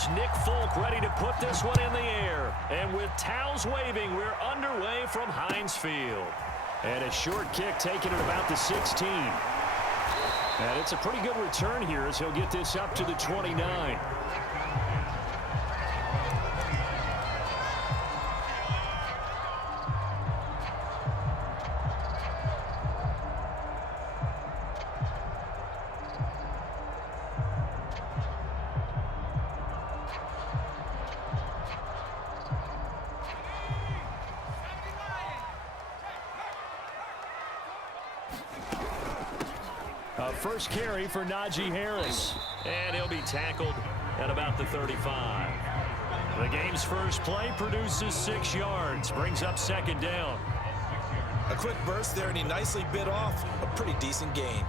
Here's Nick Folk ready to put this one in the air. And with towels waving, we're underway from Heinz Field. And a short kick taken at about the 16. And it's a pretty good return here as he'll get this up to the 29. First carry for Najee Harris. And he'll be tackled at about the 35. The game's first play produces 6 yards. Brings up second down. A quick burst there, and he nicely bit off a pretty decent gain.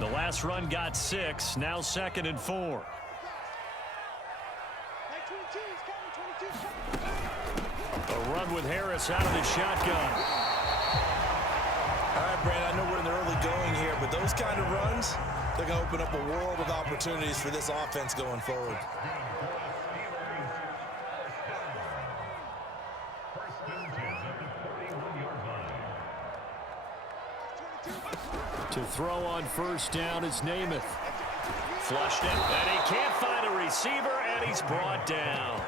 The last run got 6. Now 2nd and 4. A run with Harris out of the shotgun. All right, Brandon, I know we're in the early going here, but those kind of runs, they're going to open up a world of opportunities for this offense going forward. To throw on first down is Namath. Flushed it, and he can't find a receiver, and he's brought down.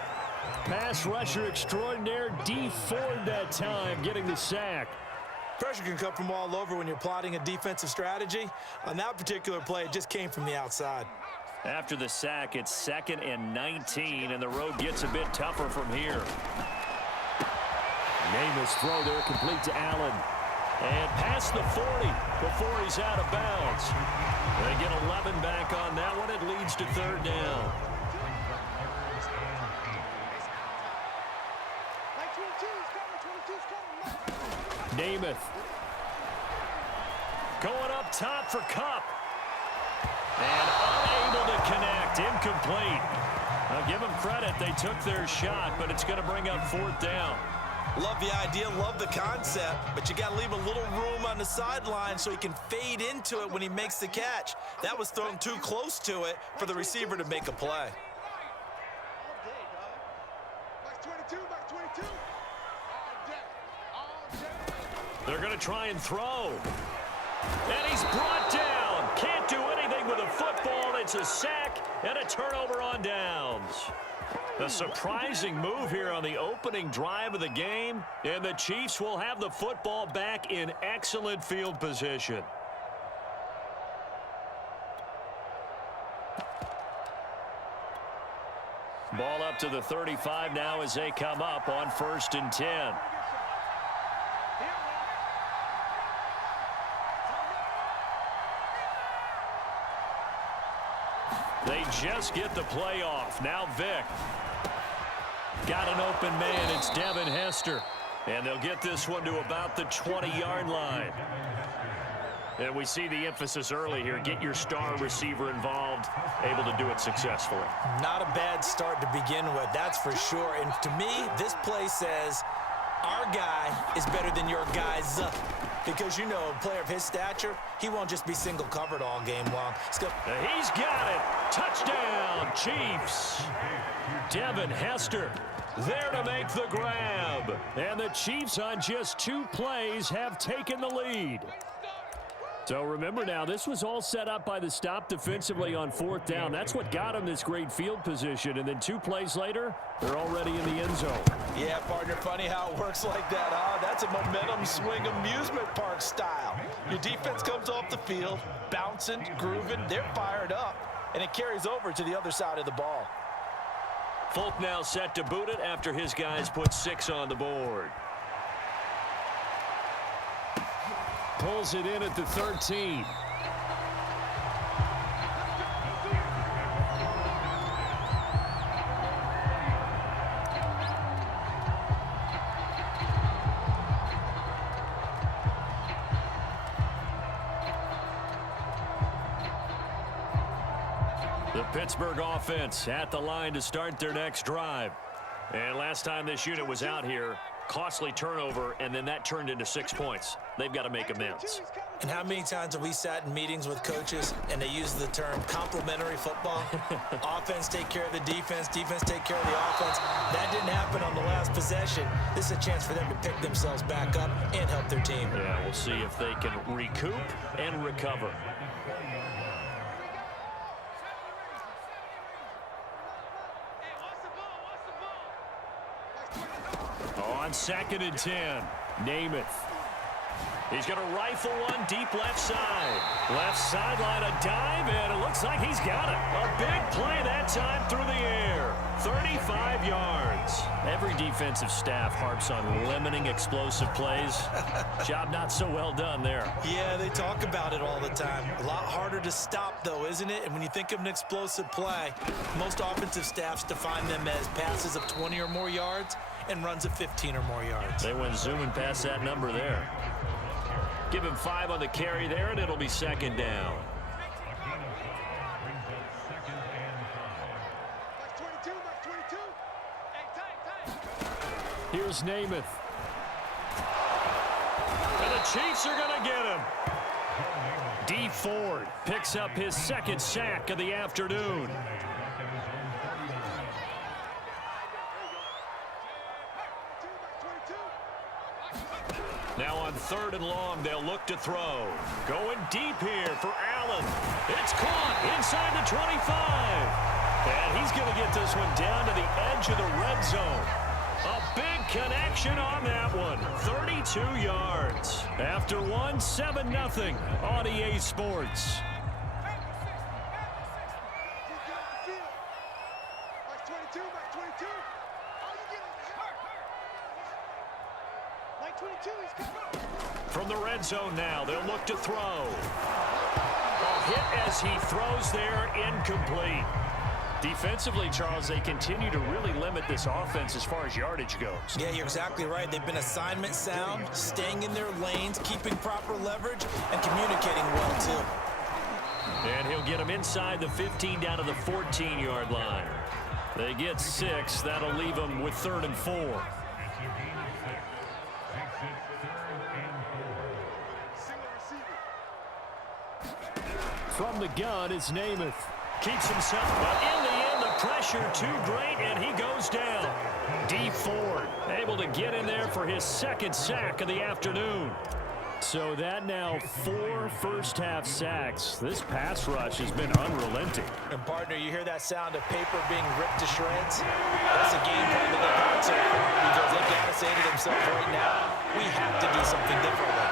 Pass rusher extraordinaire, D Ford that time, getting the sack. Pressure can come from all over when you're plotting a defensive strategy. On that particular play, it just came from the outside. After the sack, it's 2nd and 19, and the road gets a bit tougher from here. Namath's throw there complete to Allen. And past the 40 before he's out of bounds. They get 11 back on that one. It leads to 3rd down. Namath. Going up top for Kupp. And unable to connect. Incomplete. I'll give them credit. They took their shot, but it's going to bring up 4th down. Love the idea, love the concept, but you got to leave a little room on the sideline so he can fade into it when he makes the catch. That was thrown too close to it for the receiver to make a play. They're going to try and throw. And he's brought down. Can't do anything with a football. It's a sack and a turnover on downs. A surprising move here on the opening drive of the game, and the Chiefs will have the football back in excellent field position. Ball up to the 35 now as they come up on 1st and 10. They just get the play off. Now Vick. Got an open man. It's Devin Hester. And they'll get this one to about the 20-yard line. And we see the emphasis early here. Get your star receiver involved, able to do it successfully. Not a bad start to begin with, that's for sure. And to me, this play says, our guy is better than your guys. Because, you know, a player of his stature, he won't just be single covered all game long. He's got it. Touchdown, Chiefs. Devin Hester there to make the grab. And the Chiefs on just 2 plays have taken the lead. So remember now, this was all set up by the stop defensively on 4th down. That's what got them this great field position. And then 2 plays later, they're already in the end zone. Yeah, partner, funny how it works like that, huh? That's a momentum swing amusement park style. Your defense comes off the field, bouncing, grooving, they're fired up, and it carries over to the other side of the ball. Folk now set to boot it after his guys put 6 on the board. Pulls it in at the 13. The Pittsburgh offense at the line to start their next drive. And last time this unit was out here, costly turnover, and then that turned into 6 points. They've got to make amends. And how many times have we sat in meetings with coaches and they use the term complementary football? Offense take care of the defense, defense take care of the offense. That didn't happen on the last possession. This is a chance for them to pick themselves back up and help their team. Yeah, we'll see if they can recoup and recover. On 2nd and 10, Namath. He's going to rifle one deep left side. Left sideline, a dive, and it looks like he's got it. A big play that time through the air. 35 yards. Every defensive staff harps on limiting explosive plays. Job not so well done there. Yeah, they talk about it all the time. A lot harder to stop, though, isn't it? And when you think of an explosive play, most offensive staffs define them as passes of 20 or more yards and runs of 15 or more yards. They went zooming past that number there. Give him 5 on the carry there, and it'll be 2nd down. Here's Namath. And the Chiefs are going to get him. Dee Ford picks up his 2nd sack of the afternoon. Now on 3rd and long, they'll look to throw. Going deep here for Allen. It's caught inside the 25. And he's going to get this one down to the edge of the red zone. A big connection on that one. 32 yards. After one, 7-0 on EA Sports. From the red zone now, they'll look to throw. A hit as he throws there, incomplete. Defensively, Charles, they continue to really limit this offense as far as yardage goes. Yeah, you're exactly right. They've been assignment sound, staying in their lanes, keeping proper leverage, and communicating well, too. And he'll get them inside the 15 down to the 14-yard line. They get 6. That'll leave them with 3rd and 4. From the gun is Namath. Keeps himself, but in the end, the pressure too great, and he goes down. Dee Ford able to get in there for his 2nd sack of the afternoon. So that now 4 first-half sacks. This pass rush has been unrelenting. And, partner, you hear that sound of paper being ripped to shreds? That's a game plan that they've had so far because they've got to say to themselves right now, we have to do something differently.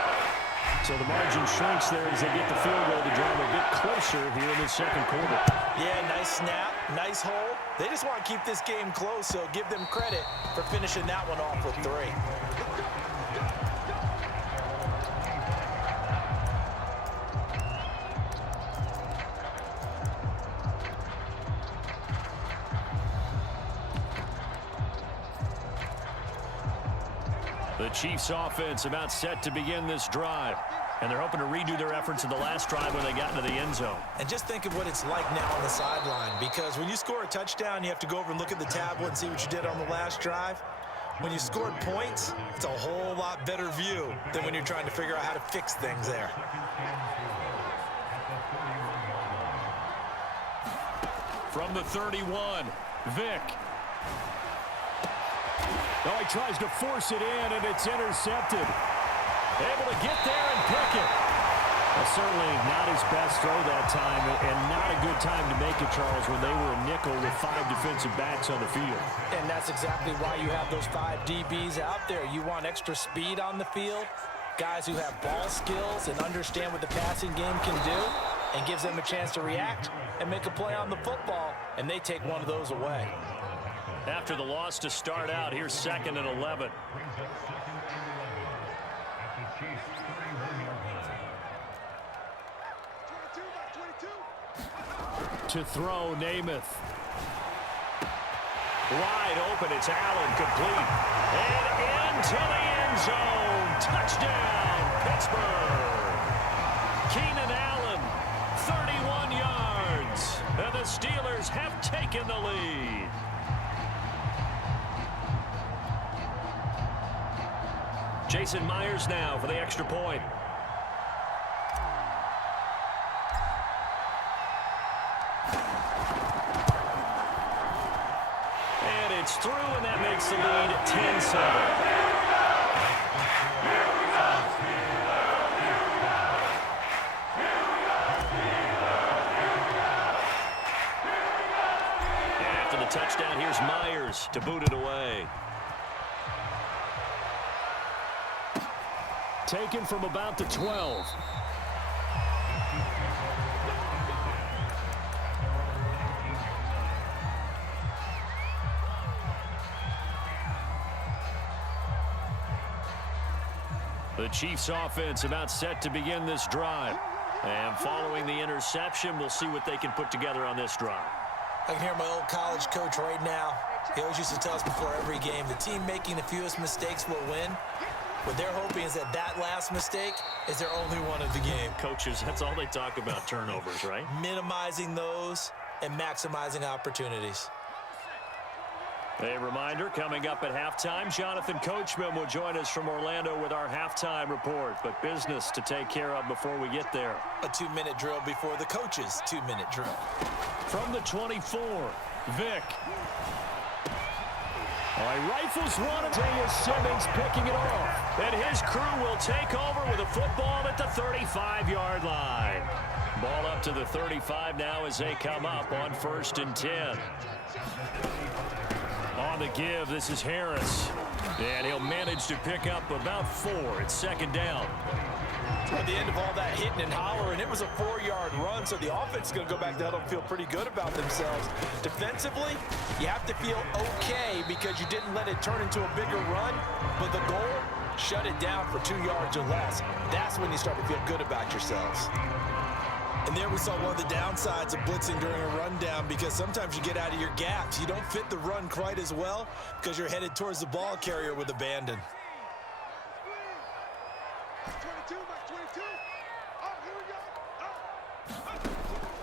So the margin shrinks there as they get the field goal to draw them a bit closer here in the 2nd quarter. Yeah, nice snap, nice hold. They just want to keep this game close, so give them credit for finishing that one off with 3. The Chiefs offense about set to begin this drive. And they're hoping to redo their efforts in the last drive when they got into the end zone. And just think of what it's like now on the sideline, because when you score a touchdown, you have to go over and look at the tablet and see what you did on the last drive. When you scored points, it's a whole lot better view than when you're trying to figure out how to fix things there. From the 31, Vick. Oh, he tries to force it in, and it's intercepted. Able to get there and pick it. Well, certainly not his best throw that time, and not a good time to make it, Charles, when they were a nickel with 5 defensive backs on the field. And that's exactly why you have those 5 DBs out there. You want extra speed on the field, guys who have ball skills and understand what the passing game can do, and gives them a chance to react and make a play on the football, and they take one of those away. After the loss to start out, here's 2nd and 11. To throw, Namath. Wide open, it's Allen, complete. And into the end zone. Touchdown, Pittsburgh. Keenan Allen, 31 yards. And the Steelers have taken the lead. Jason Myers now for the extra point. It's through, and that makes the lead 10-7. Touchdown, here's Myers to boot it away. Taken from about the 12. The Chiefs offense about set to begin this drive. And following the interception, we'll see what they can put together on this drive. I can hear my old college coach right now. He always used to tell us before every game, the team making the fewest mistakes will win. What they're hoping is that that last mistake is their only one of the game. Coaches, that's all they talk about, turnovers, right? Minimizing those and maximizing opportunities. A reminder, coming up at halftime, Jonathan Coachman will join us from Orlando with our halftime report. But business to take care of before we get there. A 2-minute drill before the coach's 2-minute drill. From the 24, Vick. All right, rifles one. Daniel Simmons picking it off. And his crew will take over with a football at the 35-yard line. Ball up to the 35 now as they come up on 1st and 10. On the give, this is Harris. And he'll manage to pick up about 4. It's 2nd down. At the end of all that hitting and hollering, it was a 4-yard run, so the offense is going to go back to huddle and feel pretty good about themselves. Defensively, you have to feel okay because you didn't let it turn into a bigger run, but the goal, shut it down for 2 yards or less. That's when you start to feel good about yourselves. And there we saw one of the downsides of blitzing during a rundown, because sometimes you get out of your gaps. You don't fit the run quite as well because you're headed towards the ball carrier with abandon.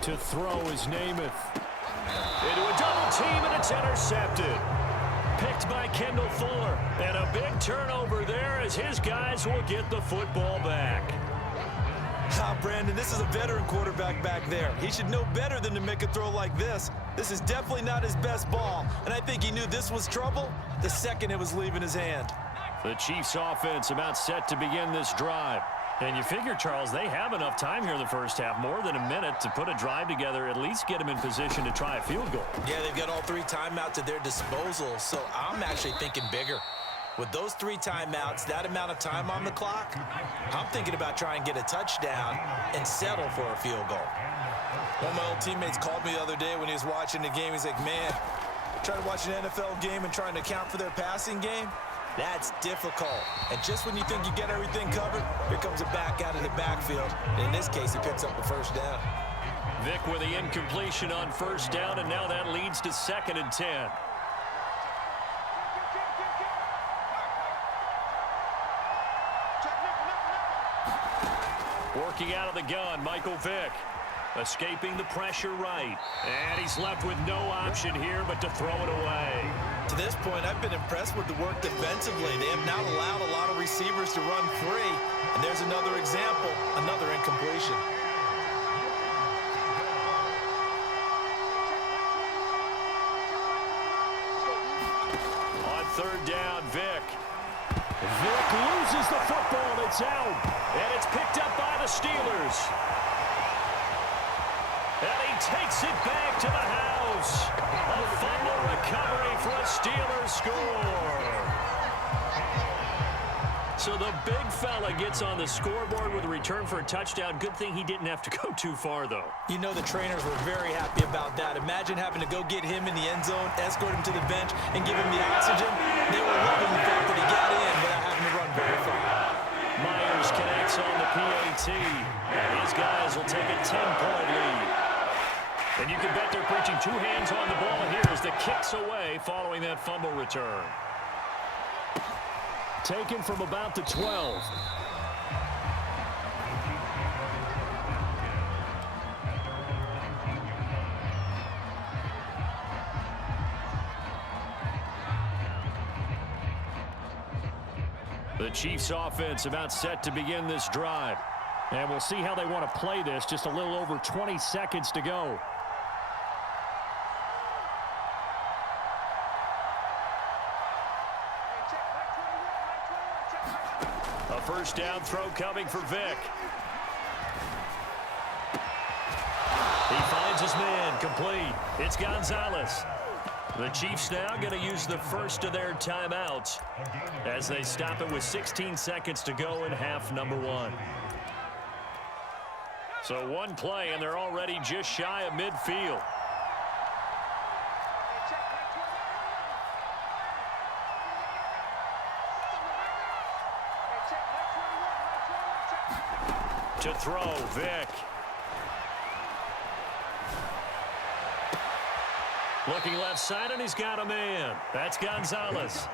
To throw is Namath. Into a double team, and it's intercepted. Picked by Kendall Fuller. And a big turnover there as his guys will get the football back. Brandon, this is a veteran quarterback back there. He should know better than to make a throw like this. This is definitely not his best ball, and I think he knew this was trouble the second it was leaving his hand. The Chiefs offense about set to begin this drive. And you figure, Charles, they have enough time here in the first half, more than a minute, to put a drive together, at least get them in position to try a field goal. Yeah, they've got all 3 timeouts at their disposal, so I'm actually thinking bigger. With those 3 timeouts, that amount of time on the clock, I'm thinking about trying to get a touchdown and settle for a field goal. One of my old teammates called me the other day when he was watching the game. He's like, man, trying to watch an NFL game and trying to account for their passing game, that's difficult. And just when you think you get everything covered, here comes a back out of the backfield. And in this case, he picks up the 1st down. Vick with the incompletion on 1st down, and now that leads to 2nd and 10. Working out of the gun, Michael Vick. Escaping the pressure right. And he's left with no option here but to throw it away. To this point, I've been impressed with the work defensively. They have not allowed a lot of receivers to run free. And there's another example, another incompletion. On 3rd down, Vick. Vick loses the football. It's out. And it's picked up by the Steelers. And he takes it back to the house. A fumble recovery for a Steelers score. So the big fella gets on the scoreboard with a return for a touchdown. Good thing he didn't have to go too far, though. You know the trainers were very happy about that. Imagine having to go get him in the end zone, escort him to the bench, and give him the oxygen. They were loving the fact that he got in without having to run very far. Myers connects on the PAT. And these guys will take a 10-point lead. And you can bet they're preaching 2 hands on the ball here as the kick's away following that fumble return. Taken from about the 12. The Chiefs offense about set to begin this drive. And we'll see how they want to play this. Just a little over 20 seconds to go. first down throw coming for Vick. He finds his man, complete. It's Gonzalez. The Chiefs now going to use the first of their timeouts as they stop it with 16 seconds to go in half number 1. So one play, and they're already just shy of midfield. To throw, Vick. Looking left side, and he's got a man. That's Gonzalez.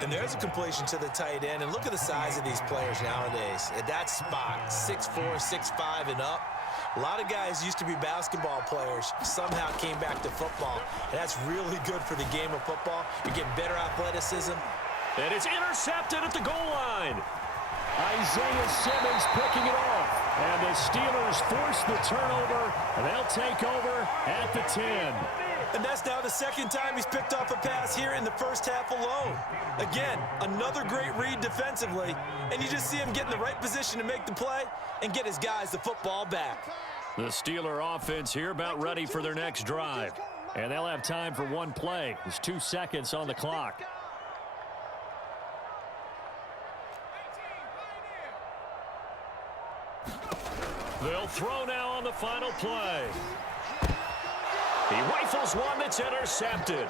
And there's a completion to the tight end. And look at the size of these players nowadays. At that spot, 6'4", 6'5", and up. A lot of guys used to be basketball players, somehow came back to football. And that's really good for the game of football. You're getting better athleticism. And it's intercepted at the goal line. Isaiah Simmons picking it off. And the Steelers force the turnover, and they'll take over at the 10. And that's now the second time he's picked off a pass here in the first half alone. Again, another great read defensively, and you just see him get in the right position to make the play and get his guys the football back. The Steeler offense here about ready for their next drive. And they'll have time for one play. There's 2 seconds on the clock. They'll throw now on the final play. He rifles one that's intercepted.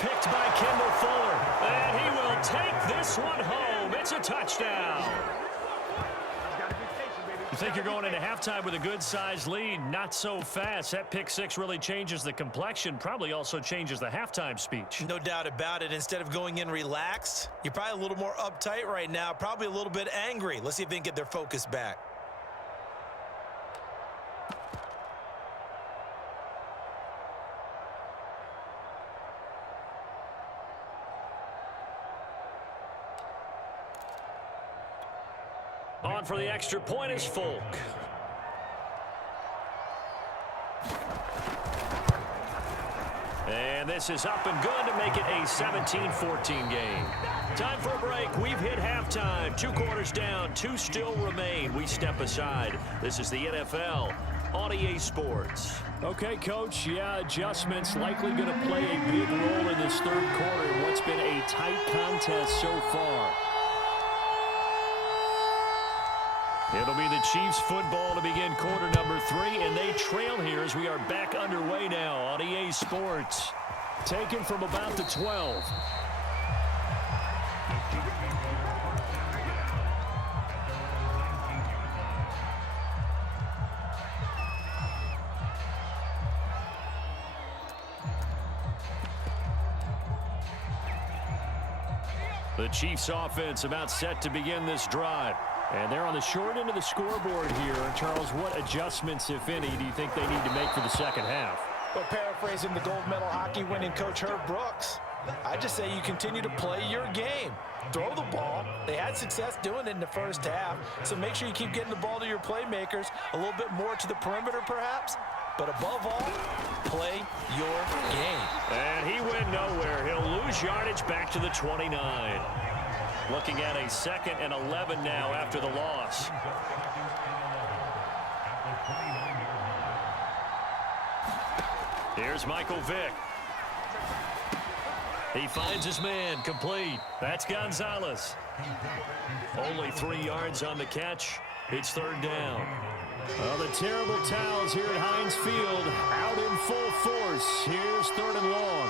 Picked by Kendall Fuller. And he will take this one home. It's a touchdown. You think you're going into halftime with a good-sized lead? Not so fast. That pick six really changes the complexion, probably also changes the halftime speech. No doubt about it. Instead of going in relaxed, you're probably a little more uptight right now, probably a little bit angry. Let's see if they can get their focus back. On for the extra point is Folk. And this is up and good to make it a 17-14 game. Time for a break. We've hit halftime. 2 quarters down. 2 still remain. We step aside. This is the NFL on EA Sports. Okay, Coach. Yeah, adjustments likely going to play a big role in this third quarter in what's been a tight contest so far. It'll be the Chiefs football to begin quarter number 3, and they trail here as we are back underway now on EA Sports. Taken from about the 12. The Chiefs offense about set to begin this drive. And they're on the short end of the scoreboard here. Charles, what adjustments, if any, do you think they need to make for the second half? Well, paraphrasing the gold medal hockey winning coach Herb Brooks, I just say you continue to play your game. Throw the ball. They had success doing it in the first half, so make sure you keep getting the ball to your playmakers, a little bit more to the perimeter perhaps, but above all, play your game. And he went nowhere. He'll lose yardage back to the 29. Looking at a 2nd and 11 now after the loss. Here's Michael Vick. He finds his man, complete. That's Gonzalez. Only 3 yards on the catch. It's 3rd down. Well, the terrible towels here at Heinz Field out in full force. Here's 3rd and long.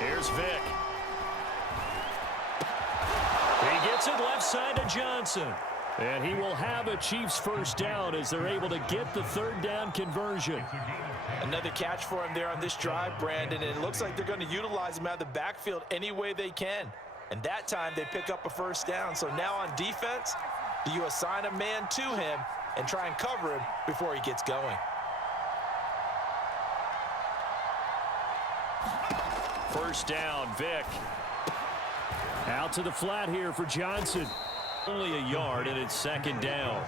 Here's Vick. He gets it left side to Johnson. And he will have a Chiefs first down as they're able to get the 3rd down conversion. Another catch for him there on this drive, Brandon, and it looks like they're going to utilize him out of the backfield any way they can. And that time they pick up a first down. So now on defense, do you assign a man to him and try and cover him before he gets going? First down, Vick. Out to the flat here for Johnson. Only a yard, and it's 2nd down.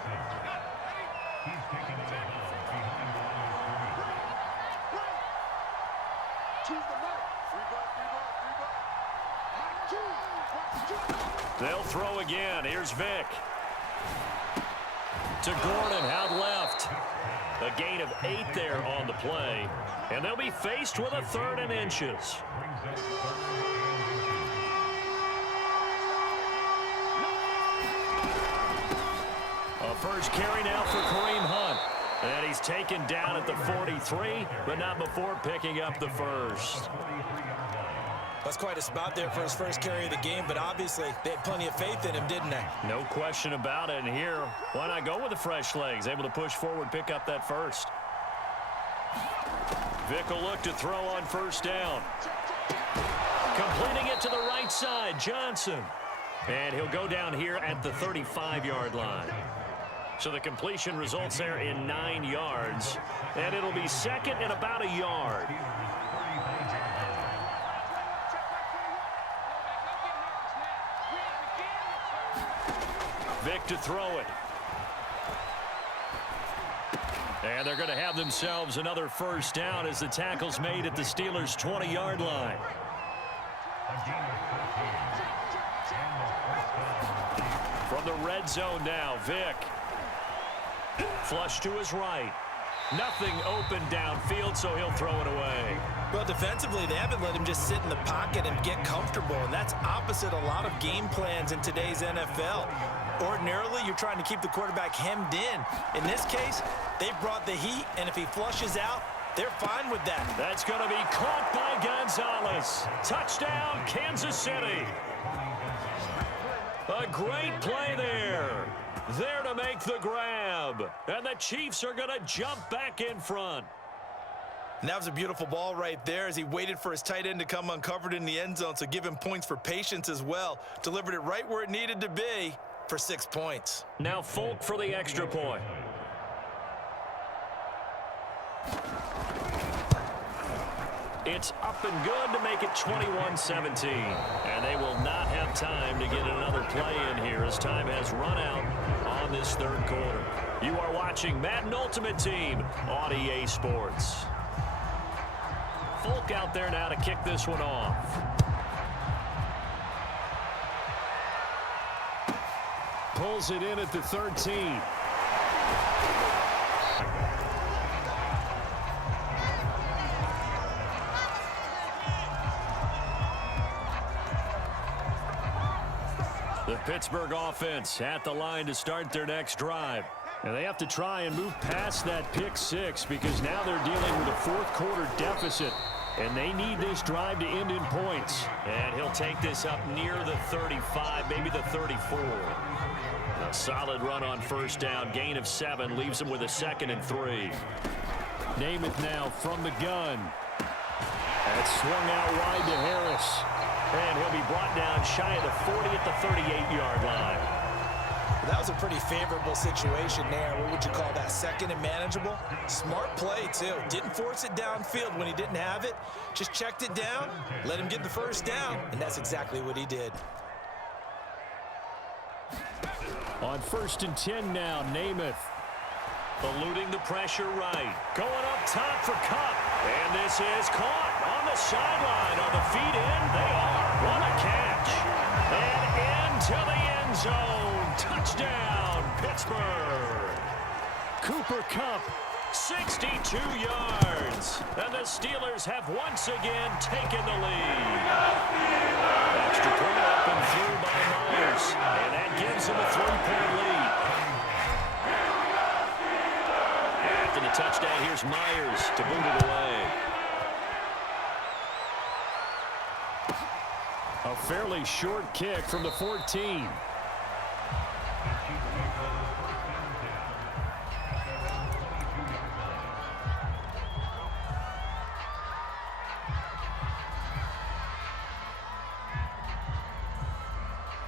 They'll throw again. Here's Vick. To Gordon, out left. A gain of 8 there on the play. And they'll be faced with a 3rd and inches. A first carry now for Kareem Hunt. And he's taken down at the 43, but not before picking up the first. That's quite a spot there for his first carry of the game, but obviously they had plenty of faith in him, didn't they? No question about it. And here, why not go with the fresh legs? Able to push forward, pick up that first. Vick will look to throw on first down. Completing it to the right side, Johnson. And he'll go down here at the 35-yard line. So the completion results there in 9 yards. And it'll be second and about a yard. Vick to throw it. And they're going to have themselves another first down as the tackle's made at the Steelers' 20-yard line. From the red zone now, Vick. Flush to his right. Nothing open downfield, so he'll throw it away. Well, defensively, they haven't let him just sit in the pocket and get comfortable, and that's opposite a lot of game plans in today's NFL. Ordinarily, you're trying to keep the quarterback hemmed in. In this case, they've brought the heat, and if he flushes out, they're fine with that. That's going to be caught by Gonzalez. Touchdown, Kansas City. A great play there. There to make the grab. And the Chiefs are going to jump back in front. And that was a beautiful ball right there as he waited for his tight end to come uncovered in the end zone, so give him points for patience as well. Delivered it right where it needed to be for 6 points. Now Folk for the extra point. It's up and good to make it 21-17. And they will not have time to get another play in here as time has run out on this third quarter. You are watching Madden Ultimate Team on EA Sports. Folk out there now to kick this one off. Pulls it in at the 13. The Pittsburgh offense at the line to start their next drive. And they have to try and move past that pick six because now they're dealing with a fourth quarter deficit. And they need this drive to end in points. And he'll take this up near the 35, maybe the 34. A solid run on first down. Gain of 7 leaves him with a 2nd and 3. Namath now from the gun. That's swung out wide to Harris. And he'll be brought down shy of the 40 at the 38-yard line. That was a pretty favorable situation there. What would you call that? 2nd and manageable? Smart play, too. Didn't force it downfield when he didn't have it. Just checked it down, let him get the first down, and that's exactly what he did. On 1st and 10 now, Namath. Eluding the pressure right. Going up top for Kupp. And this is caught on the sideline. Are the feet in? They are. What a catch. And into the end zone. Touchdown, Pittsburgh. Cooper Kupp, 62 yards. And the Steelers have once again taken the lead. Extra point up and through by Myers. And that gives them a 3-point lead. After the touchdown, here's Myers to boot it away. A fairly short kick from the 14.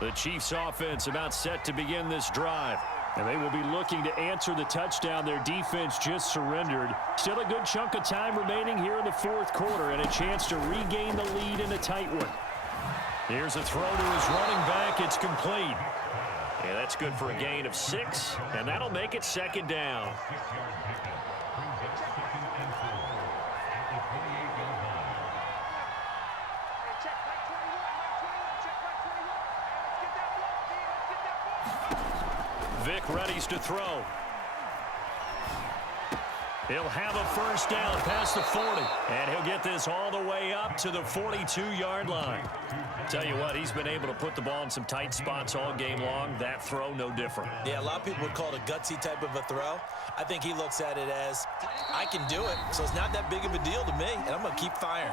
The Chiefs offense about set to begin this drive. And they will be looking to answer the touchdown their defense just surrendered. Still a good chunk of time remaining here in the fourth quarter and a chance to regain the lead in a tight one. Here's a throw to his running back. It's complete. Yeah, that's good for a gain of 6, and that'll make it 2nd down. Vick readies to throw. He'll have a first down past the 40. And he'll get this all the way up to the 42-yard line. Tell you what, he's been able to put the ball in some tight spots all game long. That throw, no different. Yeah, a lot of people would call it a gutsy type of a throw. I think he looks at it as, I can do it, so it's not that big of a deal to me, and I'm going to keep firing.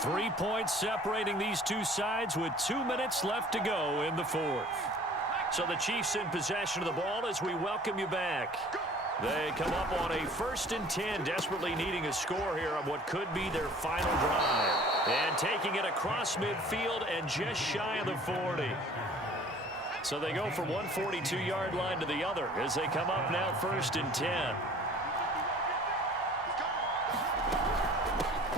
3 points separating these two sides with 2 minutes left to go in the fourth. So the Chiefs in possession of the ball as we welcome you back. They come up on a 1st and 10, desperately needing a score here on what could be their final drive. And taking it across midfield and just shy of the 40. So they go from one 42-yard line to the other as they come up now 1st and 10.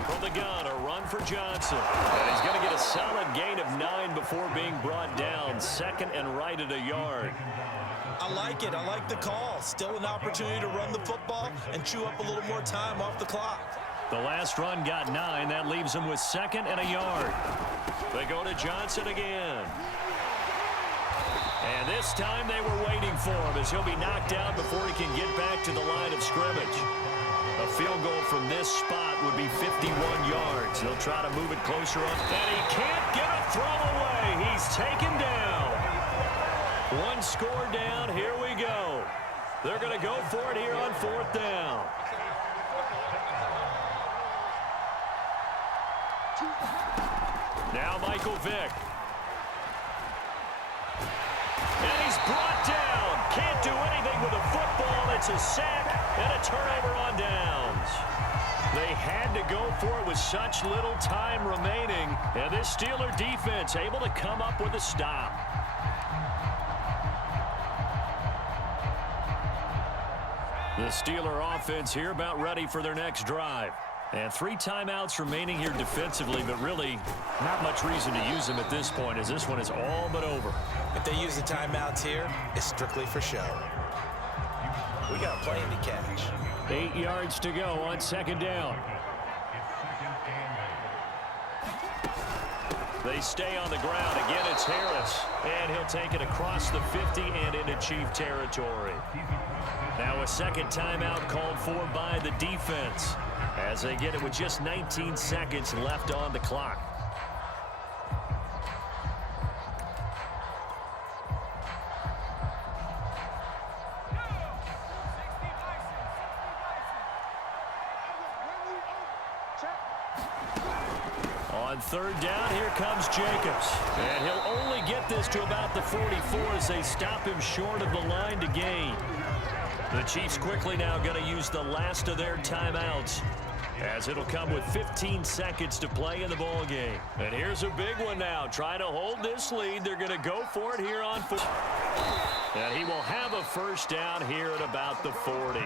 From the gun, a run for Johnson. And he's going to get a solid gain of 9 before being brought down. 2nd and right at a yard. I like it. I like the call. Still an opportunity to run the football and chew up a little more time off the clock. The last run got 9. That leaves him with 2nd and a yard. They go to Johnson again. And this time they were waiting for him as he'll be knocked out before he can get back to the line of scrimmage. A field goal from this spot would be 51 yards. He'll try to move it closer up. And he can't get a throw away. He's taken down. One score down. Here we go. They're going to go for it here on 4th down. Now Michael Vick. And he's brought down. Can't do anything with a football. It's a sack and a turnover on downs. They had to go for it with such little time remaining. And this Steeler defense able to come up with a stop. The Steeler offense here about ready for their next drive. And 3 timeouts remaining here defensively, but really not much reason to use them at this point as this one is all but over. If they use the timeouts here, it's strictly for show. We got a plane to catch. 8 yards to go on 2nd down. They stay on the ground. Again, it's Harris. And he'll take it across the 50 and into Chief territory. Now a 2nd timeout called for by the defense as they get it with just 19 seconds left on the clock. On 3rd down, here comes Jacobs. And he'll only get this to about the 44 as they stop him short of the line to gain. The Chiefs quickly now going to use the last of their timeouts as it'll come with 15 seconds to play in the ball game. And here's a big one now. Trying to hold this lead. They're going to go for it here on 4. And he will have a first down here at about the 40.